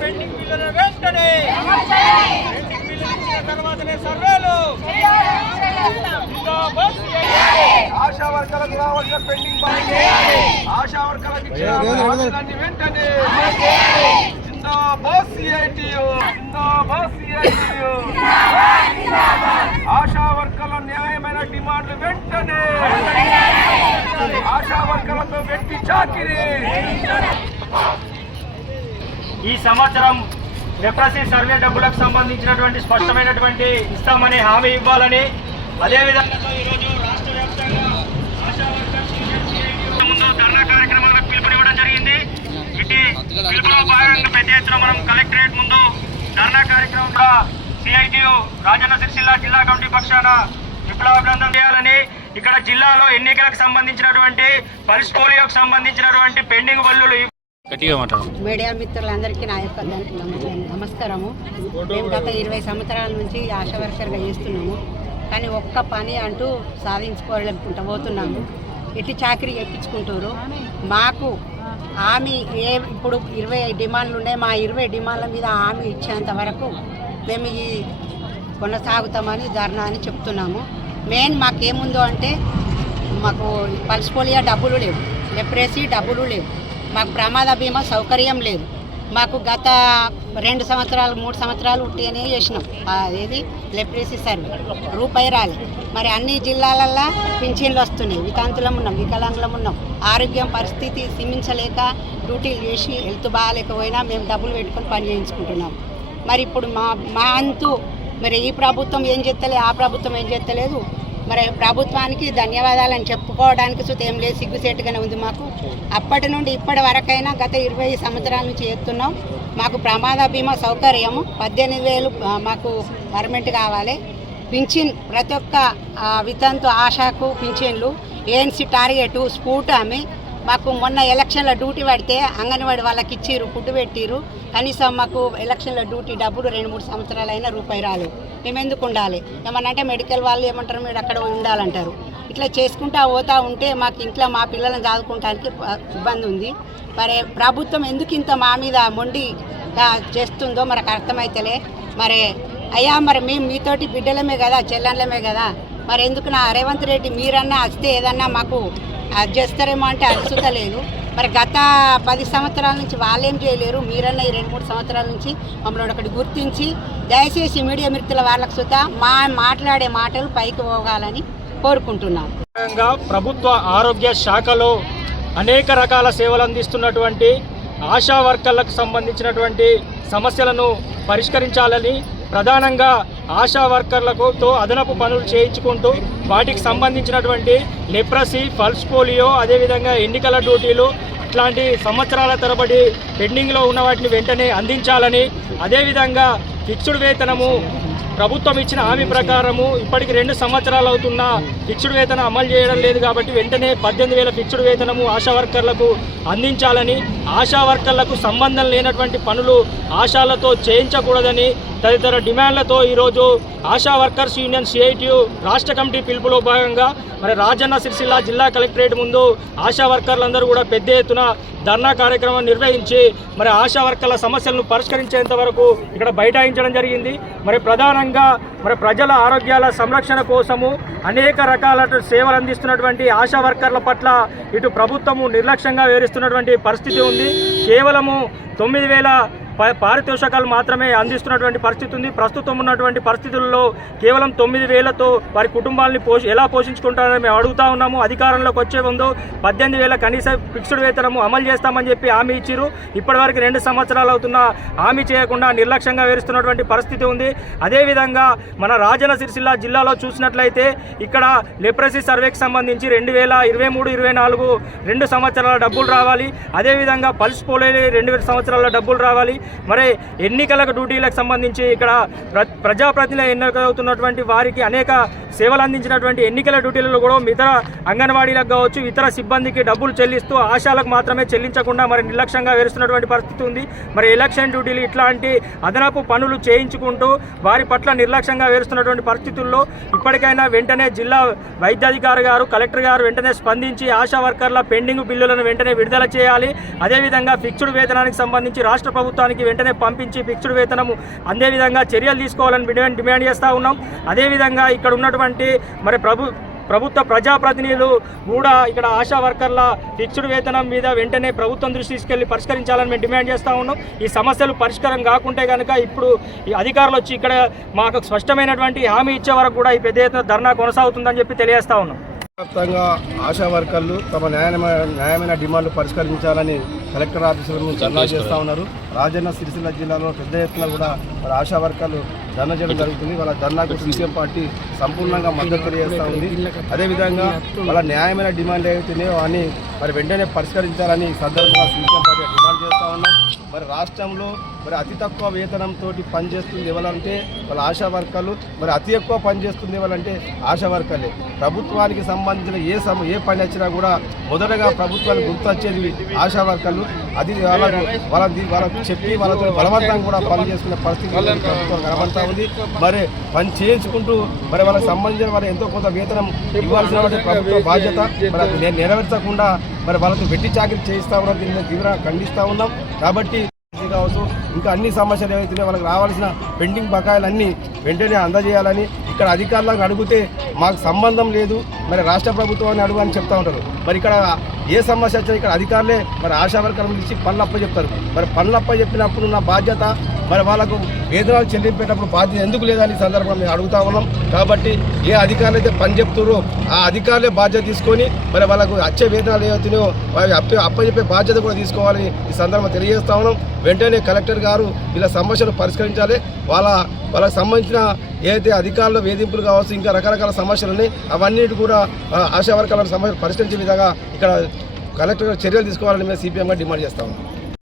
Pending బిల్లులను వెంటనే pending బిల్లులు ఇచ్చిన తర్వాతనే సర్వేలు జిందాబాద్ ఆశా వర్గాలకు రావాల్సిన పెండింగ్ బాధ్యత ఆశా వర్గాలకు ఇచ్చిన వెంటనే జిందాబాద్ సిఐటియు జిందాబాద్ సిఐటియు ఆశా వర్గాల న్యాయమైన డిమాండ్లు వెంటనే ఆశా వర్గాలతో వ్యక్తి చాకిరి. ఈ సంవత్సరం లెప్రసీ సర్వే డబ్బులకు సంబంధించినటువంటి స్పష్టమైనటువంటి ఇస్తామని హామీ ఇవ్వాలని అదేవిధంగా ఈరోజు రాష్ట్ర వ్యాప్తంగా ముందు ధర్నా కార్యక్రమాలకు పిలుపునివ్వడం జరిగింది. ఇటు పిలుపులో భాగంగా పెద్ద ఎత్తున మనం కలెక్టరేట్ ముందు ధర్నా కార్యక్రమంలో సిఐటియు రాజన్న సిరిసిల్ల జిల్లా కమిటీ పక్షాన విప్లవాభినందన చేయాలని ఇక్కడ జిల్లాలో ఎన్నికలకు సంబంధించినటువంటి పల్స్ పోలియోకు సంబంధించినటువంటి పెండింగ్ బల్లులు గట్టిగా మాట్లాడు. మీడియా మిత్రులందరికీ నా యొక్క నమస్కారము. మేము గత ఇరవై సంవత్సరాల నుంచి ఆశ వర్కర్గా చేస్తున్నాము. కానీ ఒక్క పని అంటూ సాధించుకోలేకుంటూ పోతున్నాము. ఎట్టి చాకరీ చెప్పించుకుంటారు మాకు ఆమె ఏ ఇప్పుడు ఇరవై డిమాండ్లు ఉన్నాయి. మా ఇరవై డిమాండ్ల మీద హామీ ఇచ్చేంత వరకు మేము ఈ కొనసాగుతామని ధర్నా అని చెప్తున్నాము. మెయిన్ మాకేముందో అంటే మాకు పల్స్ డబ్బులు లేవు. లెప్రసీ డబ్బులు లేవు. మాకు ప్రమాద బీమా సౌకర్యం లేదు. మాకు గత రెండు సంవత్సరాలు మూడు సంవత్సరాలు ఉంటేనే చేసినాం. ఏది? Leprosy survey. రూపాయి రాలి. మరి అన్ని జిల్లాలల్లో పింఛన్లు వస్తున్నాయి. వితాంతులం ఉన్నాం వికలాంగులం ఉన్నాం. ఆరోగ్యం పరిస్థితి సిమించలేక డ్యూటీలు చేసి హెల్త్ బాగాలేకపోయినా మేము డబ్బులు పెట్టుకొని పని చేయించుకుంటున్నాం. మరి ఇప్పుడు మా మా అంతు మరి ఈ ప్రభుత్వం ఏం చేస్తలేదు ఆ ప్రభుత్వం ఏం చేస్తలేదు? మరి ప్రభుత్వానికి ధన్యవాదాలని చెప్పుకోవడానికి సుతేం లేదు సిగ్గుసేటుగానే ఉంది మాకు. అప్పటి నుండి ఇప్పటి వరకైనా గత ఇరవై సంవత్సరాల నుంచి చేస్తున్నాం. మాకు ప్రమాద బీమా సౌకర్యము పద్దెనిమిది వేలు మాకు పర్మనెంట్ కావాలి. పింఛన్ ప్రతి ఒక్క వితంతు ఆశకు పింఛన్లు ఏఎన్సీ టార్గెట్ స్కూట్ మాకు మొన్న ఎలక్షన్ల డ్యూటీ పడితే అంగన్వాడి వాళ్ళకి ఇచ్చిర్రు ఫుడ్ పెట్టిర్రు. కనీసం మాకు ఎలక్షన్ల డ్యూటీ డబ్బులు రెండు మూడు సంవత్సరాలు అయినా రూపాయి రాలేదు. మేము ఎందుకు ఉండాలి? ఏమన్నా అంటే మెడికల్ వాళ్ళు ఏమంటారు మీరు అక్కడ ఉండాలంటారు. ఇట్లా చేసుకుంటా పోతా ఉంటే మాకు ఇంట్లో మా పిల్లల్ని చదువుకోవడానికి ఇబ్బంది ఉంది. మరి ప్రభుత్వం ఎందుకు ఇంత మా మీద మొండి చేస్తుందో మనకు అర్థమైతలే. మరి అయ్యా మరి మేము మీతోటి బిడ్డలమే కదా చెల్లెళ్ళమే కదా. మరి ఎందుకు నా రేవంత్ రెడ్డి మీరన్నా వస్తే ఏదన్నా మాకు అది చేస్తారేమో అంటే అది లేదు. మరి గత పది సంవత్సరాల నుంచి వాళ్ళేం చేయలేరు. మీరన్న ఈ రెండు మూడు సంవత్సరాల నుంచి మమ్మల్ని ఒకటి గుర్తించి దయచేసి మీడియా మిత్రుల వాళ్ళకు సుత మా మాట్లాడే మాటలు పైకి పోగాలని కోరుకుంటున్నాం. ప్రభుత్వ ఆరోగ్య శాఖలో అనేక రకాల సేవలు అందిస్తున్నటువంటి ఆశా వర్కర్లకు సంబంధించినటువంటి సమస్యలను పరిష్కరించాలని ప్రధానంగా ఆశా వర్కర్లకు తో అదనపు పనులు చేయించుకుంటూ వాటికి సంబంధించినటువంటి లెప్రసీ పల్స్ పోలియో అదేవిధంగా ఎన్నికల డ్యూటీలు ఇట్లాంటి సంవత్సరాల తరబడి పెండింగ్లో ఉన్న వాటిని వెంటనే అందించాలని అదేవిధంగా ఫిక్స్డ్ వేతనము ప్రభుత్వం ఇచ్చిన హామీ ప్రకారము ఇప్పటికి రెండు సంవత్సరాలు అవుతున్న ఫిక్స్డ్ వేతనం అమలు చేయడం లేదు కాబట్టి వెంటనే పద్దెనిమిది వేల ఫిక్స్డ్ వేతనము ఆశా వర్కర్లకు అందించాలని ఆశా వర్కర్లకు సంబంధం లేనటువంటి పనులు ఆశాలతో చేయించకూడదని తదితర డిమాండ్లతో ఈరోజు ఆశా వర్కర్స్ యూనియన్ సిఐటియు రాష్ట్ర కమిటీ పిలుపులో భాగంగా మరి రాజన్న సిరిసిల్ల జిల్లా కలెక్టరేట్ ముందు ఆశా వర్కర్లందరూ కూడా పెద్ద ఎత్తున ధర్నా కార్యక్రమం నిర్వహించి మరి ఆశా వర్కర్ల సమస్యలను పరిష్కరించేంత వరకు ఇక్కడ బైఠాయించడం జరిగింది. మరి ప్రధానంగా మరి ప్రజల ఆరోగ్యాల సంరక్షణ కోసము అనేక రకాల సేవలు అందిస్తున్నటువంటి ఆశా వర్కర్ల పట్ల ఇటు ప్రభుత్వము నిర్లక్ష్యంగా వివరిస్తున్నటువంటి పరిస్థితి ఉంది. కేవలము తొమ్మిది వేల పారితోషకాలు మాత్రమే అందిస్తున్నటువంటి పరిస్థితి ఉంది. ప్రస్తుతం ఉన్నటువంటి పరిస్థితుల్లో కేవలం తొమ్మిది వేలతో వారి కుటుంబాలని పోషి ఎలా పోషించుకుంటారని మేము అడుగుతా ఉన్నాము. అధికారంలోకి వచ్చే ముందు పద్దెనిమిది వేల కనీస ఫిక్స్డ్ వేతనము అమలు చేస్తామని చెప్పి హామీ ఇచ్చిరు ఇప్పటివరకు రెండు సంవత్సరాలు అవుతున్న హామీ చేయకుండా నిర్లక్ష్యంగా వేరుస్తున్నటువంటి పరిస్థితి ఉంది. అదేవిధంగా మన రాజన సిరిసిల్ల జిల్లాలో చూసినట్లయితే ఇక్కడ లెప్రసీ సర్వేకి సంబంధించి రెండు వేల ఇరవై మూడు ఇరవై నాలుగు రెండు సంవత్సరాల డబ్బులు రావాలి. అదేవిధంగా పల్స్ పోలే రెండు వేల సంవత్సరాల డబ్బులు రావాలి. మరి ఎన్నికలకు డ్యూటీలకు సంబంధించి ఇక్కడ ప్ర ప్రజాప్రతినిధులు ఎన్నికవుతున్నటువంటి వారికి అనేక సేవలు అందించినటువంటి ఎన్నికల డ్యూటీలలో కూడా ఇతర అంగన్వాడీలకు కావచ్చు ఇతర సిబ్బందికి డబ్బులు చెల్లిస్తూ ఆశాలకు మాత్రమే చెల్లించకుండా మరి నిర్లక్ష్యంగా వేరుస్తున్నటువంటి పరిస్థితి ఉంది. మరి ఎలక్షన్ డ్యూటీలు ఇట్లాంటి అదనపు పనులు చేయించుకుంటూ వారి పట్ల నిర్లక్ష్యంగా వేరుస్తున్నటువంటి పరిస్థితుల్లో ఇప్పటికైనా వెంటనే జిల్లా వైద్యాధికారి గారు కలెక్టర్ గారు వెంటనే స్పందించి ఆశా వర్కర్ల పెండింగ్ బిల్లులను వెంటనే విడుదల చేయాలి. అదేవిధంగా ఫిక్స్డ్ వేతనానికి సంబంధించి రాష్ట్ర ప్రభుత్వానికి ప్రభుత్వానికి వెంటనే పంపించి ఫిక్స్డ్ వేతనము. అందే విధంగా చర్యలు తీసుకోవాలని డిమాండ్ డిమాండ్ చేస్తూ ఉన్నాం. అదేవిధంగా ఇక్కడ ఉన్నటువంటి మరి ప్రభు ప్రభుత్వ ప్రజాప్రతినిధులు కూడా ఇక్కడ ఆశా వర్కర్ల ఫిక్స్డ్ వేతనం మీద వెంటనే ప్రభుత్వం దృష్టి తీసుకెళ్ళి పరిష్కరించాలని మేము డిమాండ్ చేస్తూ ఉన్నాం. ఈ సమస్యలు పరిష్కారం కాకుంటే కనుక ఇప్పుడు ఈ అధికారులు వచ్చి ఇక్కడ మాకు స్పష్టమైనటువంటి హామీ ఇచ్చే వరకు కూడా ఈ పెద్ద ఎత్తున ధర్నా కొనసాగుతుందని చెప్పి తెలియజేస్తూ ఉన్నాం. వ్యాప్తంగా ఆశా వర్కర్లు తమ న్యాయమైన న్యాయమైన డిమాండ్లు పరిష్కరించాలని కలెక్టర్ ఆఫీసుల ముందు ధర్నా చేస్తూ ఉన్నారు. రాజన్న సిరిసిల్ల జిల్లాలో పెద్ద ఎత్తున కూడా మరి ఆశా వర్కర్లు ధర్నా చేయడం జరుగుతుంది. వాళ్ళ ధర్నాకు సీసీఎం పార్టీ సంపూర్ణంగా మద్దతు తెలియజేస్తూ ఉంది. అదేవిధంగా వాళ్ళ న్యాయమైన డిమాండ్లు ఏవైతున్నాయో అని మరి వెంటనే పరిష్కరించాలని సందర్భంగా సీసీఎం పార్టీ డిమాండ్ చేస్తూ ఉన్నాం. మరి రాష్ట్రంలో మరి అతి తక్కువ వేతనంతో పనిచేస్తుంది ఎవరంటే వాళ్ళ ఆశా వర్కర్లు. మరి అతి ఎక్కువ పనిచేస్తుంది ఎవరంటే ఆశా వర్కర్లే. ప్రభుత్వానికి సంబంధించిన ఏ సమ ఏ పని వచ్చినా కూడా మొదటగా ప్రభుత్వానికి గుర్తొచ్చేది ఆశా వర్కర్లు. అది వాళ్ళకు వాళ్ళకి వాళ్ళకు చెప్పి వాళ్ళతో బలవంతంగా కూడా పని చేసుకునే పరిస్థితి ప్రభుత్వం కనబడతా ఉంది. మరి పని చేయించుకుంటూ మరి వాళ్ళకి సంబంధించిన వాళ్ళు ఎంతో కొంత వేతనం ఇవ్వాల్సిన ప్రభుత్వ బాధ్యత. మరి నెరవేర్చకుండా మరి వాళ్ళతో వెట్టి చాకరీ చేయిస్తా ఉన్నాం దీన్ని మేము తీవ్రంగా ఉన్నాం. కాబట్టి కావచ్చు ఇంకా అన్ని సమస్యలు ఏవైతున్నాయో వాళ్ళకి రావాల్సిన పెండింగ్ బకాయిలన్నీ వెంటనే అందజేయాలని ఇక్కడ అధికారులకు అడిగితే మాకు సంబంధం లేదు మరి రాష్ట్ర ప్రభుత్వాన్ని అడుగు అని చెప్తా ఉంటారు. మరి ఇక్కడ ఏ సమస్య వచ్చినా ఇక్కడ అధికారులే మరి ఆశా వర్కర్లు ఇచ్చి పనులప్ప చెప్తారు మరి పనులప్ప చెప్పినప్పుడు నా బాధ్యత మరి వాళ్ళకు వేతనాలు చెల్లింపేటప్పుడు బాధ్యత ఎందుకు లేదని ఈ సందర్భంగా మేము అడుగుతా ఉన్నాం. కాబట్టి ఏ అధికారులు అయితే పని చెప్తారో ఆ అధికారులే బాధ్యత తీసుకొని మరి వాళ్ళకు వచ్చే వేతనాలు ఏవైతున్నాయో అవి అప్ప అప్పచెప్పే బాధ్యత కూడా తీసుకోవాలని ఈ సందర్భంగా తెలియజేస్తా ఉన్నాం. వెంటనే కలెక్టర్ గారు ఇలా సమస్యలు పరిష్కరించాలి. వాళ్ళ వాళ్ళకి సంబంధించిన ఏదైతే అధికారులు వేధింపులు కావచ్చు ఇంకా రకరకాల సమస్యలు ఉన్నాయి అవన్నిటి కూడా ఆశా వర్గాల సమస్యలు పరిష్కరించే విధంగా ఇక్కడ కలెక్టర్ చర్యలు తీసుకోవాలని మేము సిపిఎంగా డిమాండ్ చేస్తా ఉన్నాం.